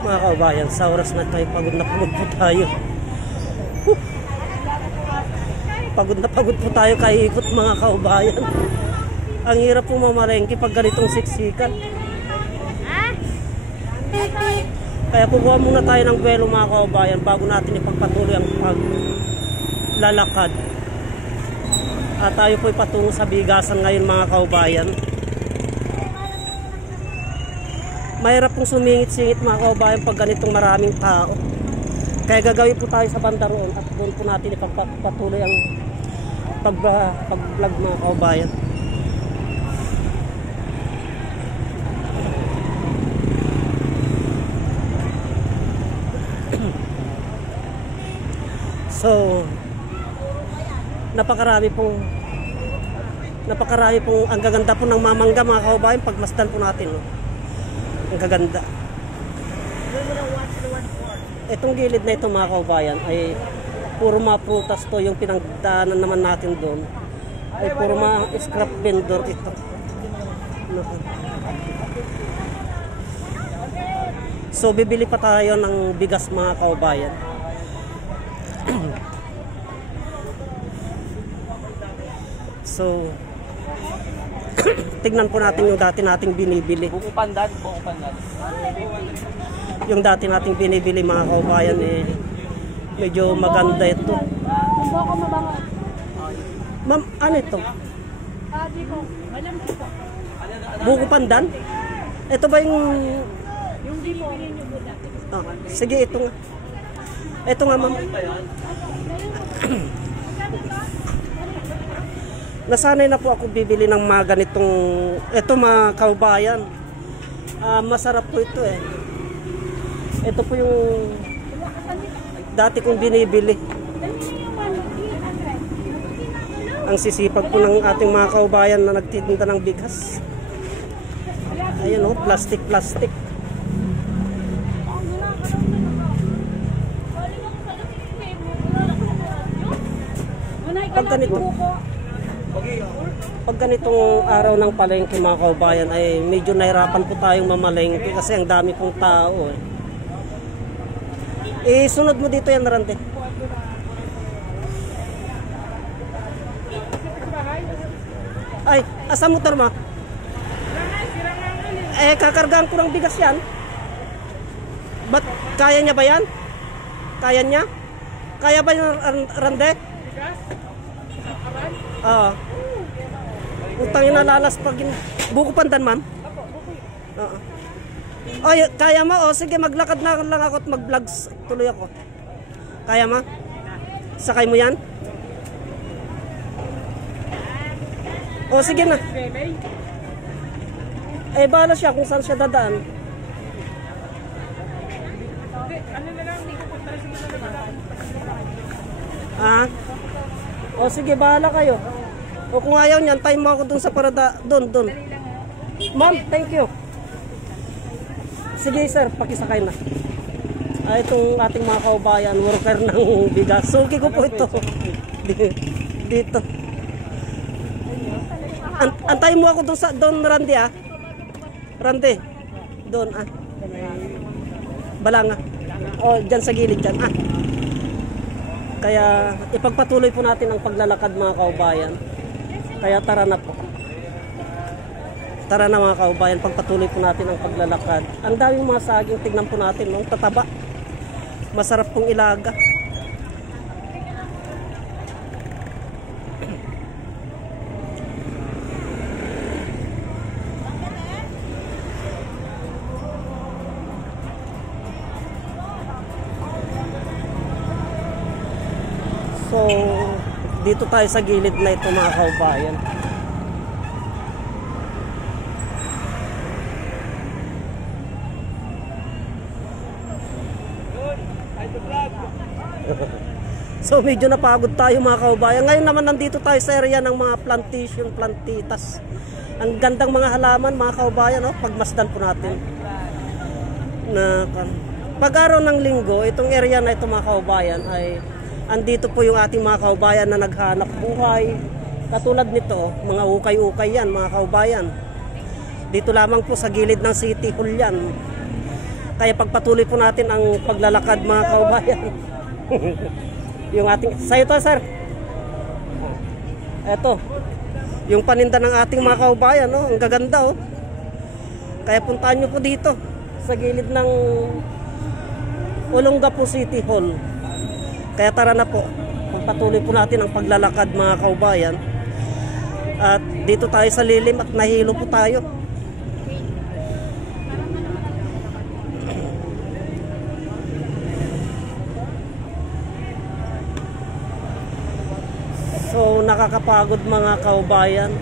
Mga kaubayan, sa oras na tayo, pagod po tayo. Pagod po tayo kaikot mga kaubayan. Ang hirap po mamalengke pag ganitong siksikan. Kaya kukuha muna tayo ng buwelo mga kaubayan bago natin ipagpatuloy ang paglalakad. At tayo po ipatungo sa bigasan ngayon mga kaubayan. Mahirap pong sumingit-singit mga kaubayan pag ganitong maraming tao. Kaya gagawin po tayo sa banda roon at doon po natin ipagpatuloy ang pag-vlog mga kaubayan. So, napakarami pong ang gaganda po ng mamangga mga kaubayan pagmasdan po natin, no? Ang gaganda. Itong gilid na ito mga kaubayan ay puro mga prutas to, yung pinagdaanan naman natin doon ay puro mga scrap vendor ito. So bibili pa tayo ng bigas mga kaubayan. So tignan po natin yung dati nating binibili. Buko pandan. Yung dati nating binibili mga kaubayan eh medyo maganda ito. Buko mabango. Ma'am, ano ito? Dito. Malamig po. Buko pandan? Ito ba yung Dito. sige, ito nga. Ito nga ma'am. Nasanay na po ako bibili ng mga ganitong, ito mga kaubayan. Masarap po ito eh. Ito po yung dati kong binibili. Ang sisipag po ng ating mga kaubayan na nagtitinda ng bigas. Ayan o, plastic. Pag ganitong araw ng palengke mga kaubayan ay medyo nahirapan po tayong mamalengke kasi ang dami pong tao eh. Sunod mo dito yan, Rante. Ay, asa motor mo? Kakargaan ko ng bigas yan. Ba't kaya niya ba yan? Kaya niya? Kaya ba yung Rande? Oo. Utangin na lalas pag buko pandan, ma'am? Oo. Ay, kaya mo? O sige, maglakad na lang ako at mag-vlogs. Tuloy ako. Kaya mo? Sakay mo yan? O sige na. Bahala siya kung saan siya dadaan. O sige, bahala kayo. O kung ayaw niyan, time mo ako dun sa parada. Dun. Ma'am, thank you. Sige sir, pakisakay na. Itong ating mga kaubayan, worker ng bigas. Sugi ko po ito. Dito. Antayin mo ako doon, Randy ah. Randy. Doon ah. Balanga. O, dyan sa gilid dyan ah. Kaya ipagpatuloy po natin ang paglalakad mga kaubayan. Kaya tara na po. Tara na mga kaubayan, pagpatuloy po natin ang paglalakad. Ang daming mga saging, tignan po natin, no? Tataba. Masarap pong ilaga. So, dito tayo sa gilid na ito mga kaubayan. So medyo napagod tayo mga kaubayan. Ngayon naman nandito tayo sa area ng mga plantitas. Ang gandang mga halaman mga kaubayan, no? Pagmasdan po natin. Pag araw ng linggo, itong area na ito mga kaubayan ay andito po yung ating mga kaubayan na naghanap buhay. Katulad nito, mga ukay-ukay yan mga kaubayan. Dito lamang po sa gilid ng City Hall yan. Kaya pagpatuloy po natin ang paglalakad mga kaubayan. Yung ating, sa'yo to sir. Eto, yung paninda ng ating mga kaubayan, no? Ang gaganda oh. Kaya puntahan nyo po dito sa gilid ng Olongapo City Hall. Kaya tara na po, pagpatuloy po natin ang paglalakad mga kaubayan. At dito tayo sa lilim at nahilo po tayo. So nakakapagod mga kaubayan.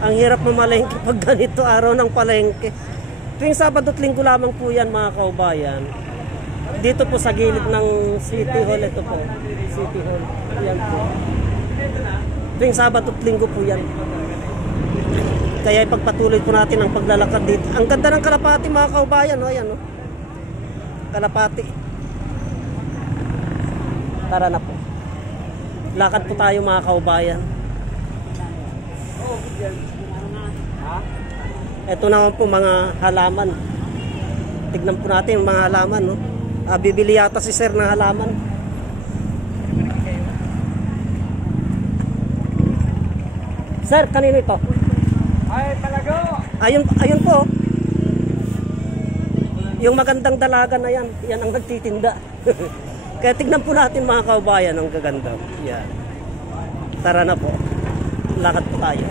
Ang hirap mamalengke pag ganito araw ng palengke. Tuwing Sabado at Linggo lamang po yan mga kaubayan. Dito po sa gilid ng City Hall, ito po, City Hall. Yan po. Tuwing Sabado at Linggo po yan. Kaya ipagpatuloy po natin ang paglalakad dito. Ang ganda ng kalapati mga kaubayan, oh, ayan, oh. Kalapati. Tara na po. Lakad po tayo mga kaubayan. Ito naman po mga halaman. Tignan po natin yung mga halaman, no? Bibili yata si sir ng halaman. Sir, kanino ito? Ay, talaga! Ayun po. Yung magandang dalaga na yan, yan ang nagtitinda. Kaya tignan po natin mga kaubayan ang gaganda. Yan. Tara na po. Lakad po tayo.